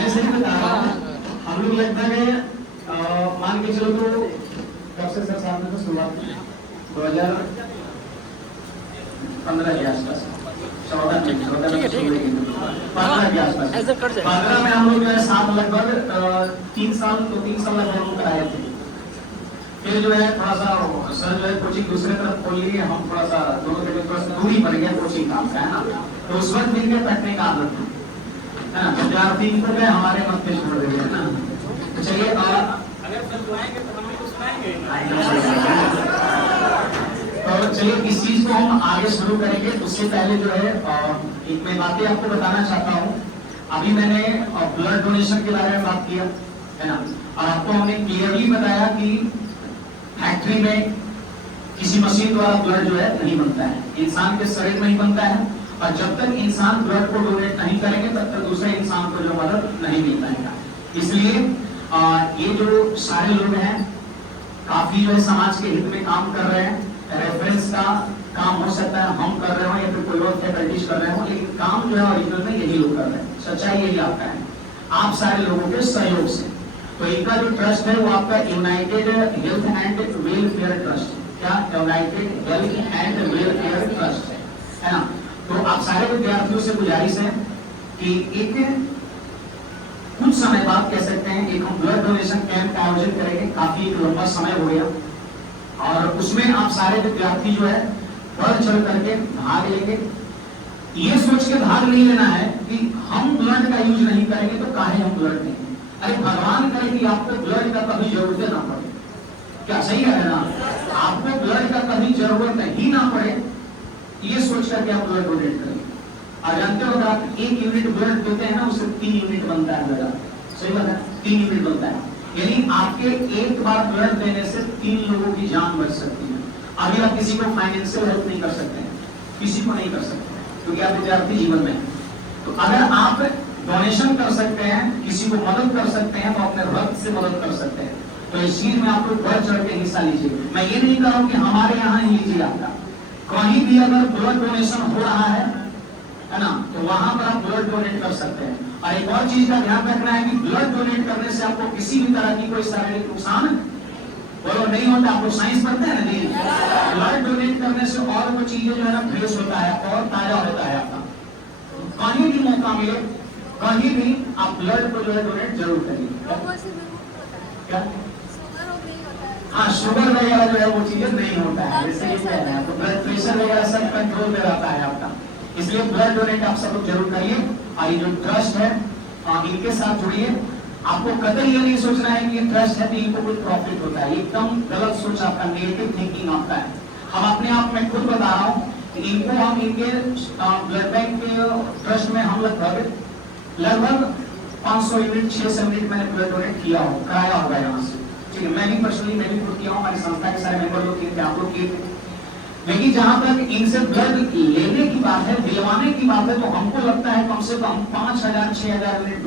मैं सही बता रहा हूँ। हम लोग लगभग मान के चलो तो कब से सर साथ में तो शुरुआत 2015 के आसपास, 14 में 15 के आसपास, 15 में हम लोग जो है साथ लगभग 3 साल लगभग हम कराए थे। फिर जो है थोड़ा सा सर जो है कोचिंग दूसरे तरफ खोल लिए, हम थोड़ा सा दोनों के बीच दूरी पड़ गया कोचिंग काम का, है ना। तो उस वक्त मिल के बैठने का आदत थी, है ना। विद्यार्थी को गए हमारे मत पे छोड़ देंगे, है ना। तो चलिए अगर सर बुलाएंगे तो हम भी कुछ सुनाएंगे। तो चलिए इस चीज को हम आगे शुरू करेंगे। उससे पहले जो है एक मैं बातें आपको बताना चाहता हूँ। अभी मैंने ब्लड डोनेशन के बारे में बात किया, है ना। और आपको हमने क्लियरली बताया कि फैक्ट्री में किसी मशीन द्वारा ब्लड जो है नहीं बनता है, इंसान के शरीर में ही बनता है। और जब तक इंसान ब्लड को डोनेट नहीं करेंगे तब तक दूसरे इंसान को जो मदद नहीं मिल पाएगा। इसलिए ये जो सारे लोग हैं काफी जो है समाज के हित में काम कर रहे हैं। रेफरेंस का काम हो सकता है हम कर रहे हो या फिर कोई और फैकल्टीज कर रहे हो, लेकिन काम जो है ओरिजिनल में यही लोग कर रहे हैं। सच्चाई यही आपका है, आप सारे लोगों के सहयोग से। तो इनका जो ट्रस्ट है वो आपका United health and welfare trust है। क्या? United health and welfare trust है ना। तो आप सारे विद्यार्थियों से गुजारिश है कि एक कुछ समय बाद कह सकते हैं एक हम ब्लड डोनेशन कैंप का आयोजन करेंगे। काफी एक लंबा समय हो गया और उसमें आप सारे विद्यार्थी जो है बढ़ चढ़ करके भाग लेंगे। ये सोच के भाग नहीं लेना है कि हम ब्लड का यूज नहीं करेंगे तो काहे हम ब्लड देंगे। अरे भगवान करे कि आपको ब्लड का कभी जरूरत ना पड़े। क्या सही है ना? आपको ब्लड का कभी जरूरत ही ना पड़े, ये सोच करके आप ब्लड डोनेट करेंगे। और जानते हो अगर आप 1 यूनिट ब्लड देते हैं ना उससे 3 यूनिट बनता है ब्लड। सही बात है, 3 यूनिट बनता है। यानी आपके एक बार ब्लड देने से 3 लोगों की जान बच सकती है। अभी आप किसी को फाइनेंशियल हेल्प नहीं कर सकते हैं, किसी को नहीं कर सकते क्योंकि आप विद्यार्थी जीवन में। तो अगर आप डोनेशन कर सकते हैं, किसी को मदद कर सकते हैं, तो अपने रक्त से मदद कर सकते हैं। तो इस चीज में आप लोग बढ़ चढ़ के हिस्सा लीजिए। मैं ये नहीं कर रहा हूं कि हमारे यहाँ ही लीजिए, आपका कहीं भी अगर ब्लड डोनेशन हो रहा है ना, तो वहां पर आप ब्लड डोनेट कर सकते हैं। और एक और चीज का ध्यान रखना है कि ब्लड डोनेट करने से आपको किसी भी तरह की कोई शारीरिक नुकसान बोलो नहीं होता। आप लोग साइंस पढ़ते हैं ना जी। ब्लड डोनेट करने से और वो चीजें जो है ना फ्रेश होता है और ताजा होता है आपका। कहीं भी मौका मिले कहीं भी आप ब्लड को जो है डोनेट जरूर करिए। क्या? हाँ, शुगर वगैरह जो है वो चीजें नहीं होता है। जैसे तो ब्लड प्रेशर वगैरह सब कंट्रोल में रहता है आपका। इसलिए ब्लड डोनेट आप सब लोग जरूर करिए। और ये जो ट्रस्ट है इनके साथ जुड़िए। आपको कतई ये नहीं सोचना है कि ये ट्रस्ट है तो इनको कुछ प्रॉफिट होता है, एकदम गलत सोच आपका, नेगेटिव थिंकिंग आपका है। हम अपने आप में खुद बता रहा हूँ कि इनको हम इनके ब्लड बैंक के ट्रस्ट में हम लगभग 500 यूनिट 600 यूनिट मैंने ब्लड डोनेट किया हो, कराया होगा यहाँ से। ठीक है, मैं भी पर्सनली मैं भी खुद किया हूँ, हमारी संस्था के सारे मेंबर लोग किए थे, आप लोग किए थे। लेकिन जहां तक इनसे ब्लड लेने की बात है, दिलवाने की बात है, तो हमको लगता है कम से कम 5000 6000 यूनिट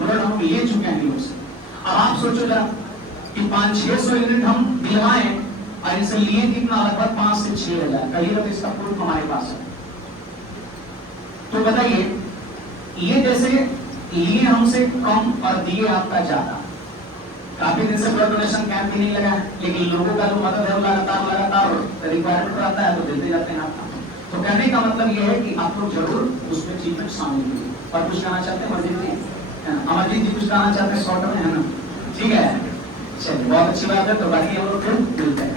ब्लड हम ले चुके हैं लोग से। अब आप सोचो जरा कि 500-600 यूनिट हम दिलवाएं और इनसे लिए कितना, लगभग 5 से 6000। कहिए तो इसका प्रूफ हमारे पास है। तो बताइए, ये जैसे लिए हमसे कम और दिए आपका ज्यादा। काफी दिन से ब्लड डोनेशन कैंप भी नहीं लगा है, लेकिन लोगों का जो मदद है वो लगातार रिक्वायरमेंट रहता है तो देते जाते हैं आपका। तो कहने का मतलब ये है कि आप लोग जरूर उसमें चीज में शामिल होइए। और कुछ कहना चाहते हैं अमरजीत जी? अमरजीत जी कुछ कहना चाहते हैं शॉर्ट में, है ना? ठीक है, चलिए बहुत अच्छी बात है। तो बाकी हम लोग फिर मिलते हैं।